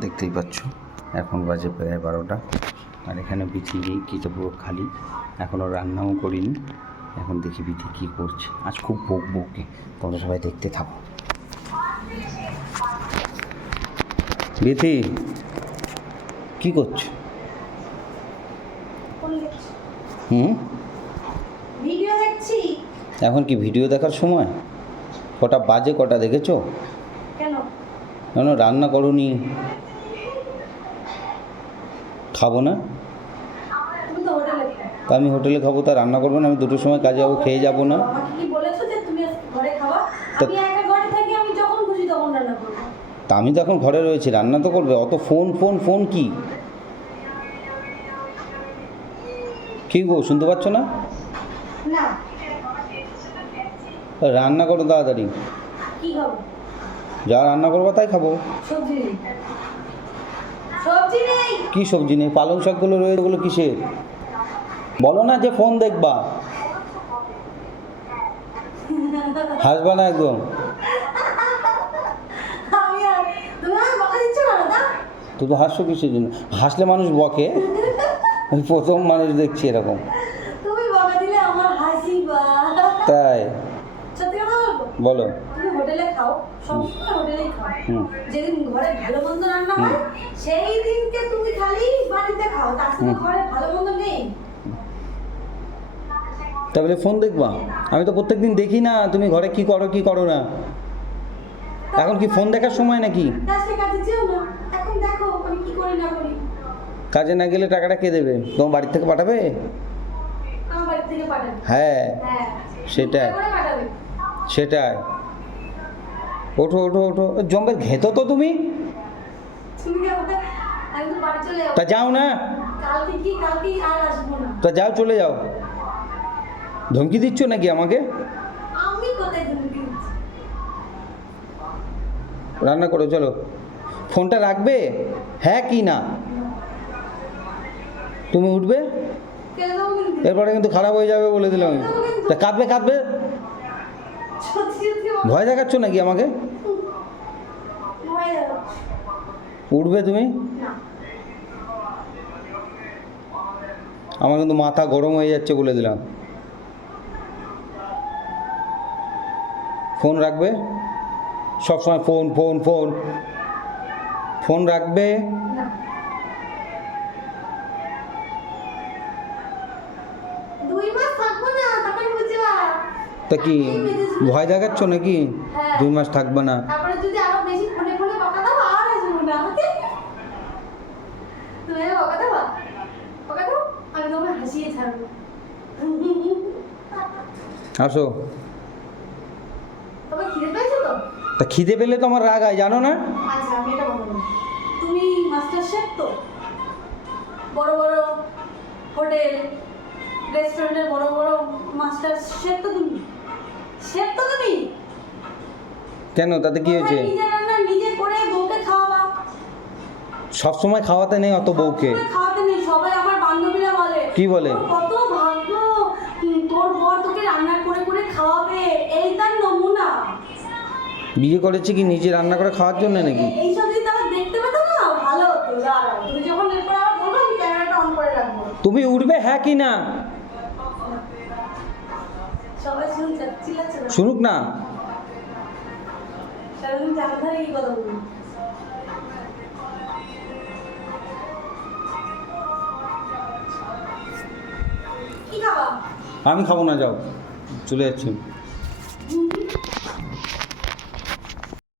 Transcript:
দেখতেই পাচ্ছ। এখন বাজে প্রায় বারোটা। আর এখানে বিথি নেই কিটা পুরো খালি। এখনও রান্নাও করিনি। এখন দেখি বিথি কী করছে। আজ খুব বক বকে। তোমরা সবাই দেখতে থাকো। বিথি কী করছ? হুম? ভিডিও দেখছি। এখন কি ভিডিও দেখার সময়? কটা বাজে কটা দেখেছ? কেন? কেন রান্না করনি। খাব না। তো আমি হোটেলে খাব তা রান্না করব না আমি দুটোর সময় কাজে যাব খেয়ে যাব না। তা- আমি তা এখন ঘরে রয়েছি রান্না তো করবে অত ফোন ফোন ফোন কি? কি গো শুনতে পাচ্ছ না? না। রান্না করো তাড়াতাড়ি। যা রান্না করব তাই খাব। সবজি নেই। সবজি কি সবজি নেই? পালং শাকগুলো রয়েছে ওগুলো কিসের? বলো না যে ফোন দেখবা। হাসবা না একদম। তুই তো হাসছো কিসের জন্য? হাসলে মানুষ বকে। আমি প্রথম মানুষ দেখছি এরকম। তুমি বকা দিলে আমার হাসি তাই। বলো। হোটেলে খাও সবসময় হোটেলেই খাও। যেদিন ঘরে ভালো মন্দ রান্না হয় সেই দিনকে তুমি খালি বাড়িতে খাও তাছাড়া ঘরে ভালো মন্দ নেই। তাহলে ফোন দেখবা। আমি তো প্রত্যেকদিন দেখি না তুমি ঘরে কি করো কি করো না। এখন কি ফোন দেখার সময় নাকি? কাজে না গেলে টাকাটা কে দেবে? তোমার বাড়ি থেকে পাঠাবে? হ্যাঁ হ্যাঁ। সেটাই। সেটাই। ওঠো ওঠো ওঠো। জম্বের ঘেতো তো তুমি? তো যাও না। তা যাও চলে যাও। ধমকি দিচ্ছ নাকি আমাকে? রান্না করো চলো। ফোনটা রাখবে? হ্যাঁ কি না? তুমি উঠবে? এরপরে কিন্তু খারাপ হয়ে যাবে বলে দিলাম। তা কাঁদবে কাঁদবে? ভয় দেখাচ্ছ নাকি আমাকে? উঠবে তুমি? আমার কিন্তু মাথা গরম হয়ে যাচ্ছে বলে দিলাম। ফোন রাখবে? সবসময় ফোন ফোন ফোন। ফোন রাখবে না দুই মাস থাকব না তারপরে বুঝবা তা কি ভয় দেখাচ্ছ নাকি? হ্যাঁ। দুই মাস থাকবে না। আসো। তো? তা খিদে পেলে তো আমার রাগ হয় জানো না? আচ্ছা আমি এটা বলব। তুমি মাস্টার শেফ তো? বড় বড় হোটেল রেস্টুরেন্টের বড় বড় মাস্টার শেফ তো তুমি? শেফ তো তুমি? কেন? তাতে কি হয়েছে? তোমার নিজের রান্না নিজে করে বউকে খাওয়াবা। সবসময় খাওয়াতে নেই অত বউকে? সবসময় খাওয়াতে নেই সবাই আমার বান্ধবীরা বলে। কি বলে? কত ভাগ্য তোর বর তোকে রান্না করে করে খাওয়াবে এই তার নমুনা। বিয়ে করেছে কি নিজে রান্না করে খাওয়ার জন্য নাকি? এই- এইসব যদি তারা দেখতে পেতো না ভালো হতো। তুমি যখন এরপর আবার বলব আমি ক্যামেরাটা অন করে রাখব। তুমি উঠবে হ্যাঁ কি না? শুনুক না। আমি খাব না যাও। চলে যাচ্ছি।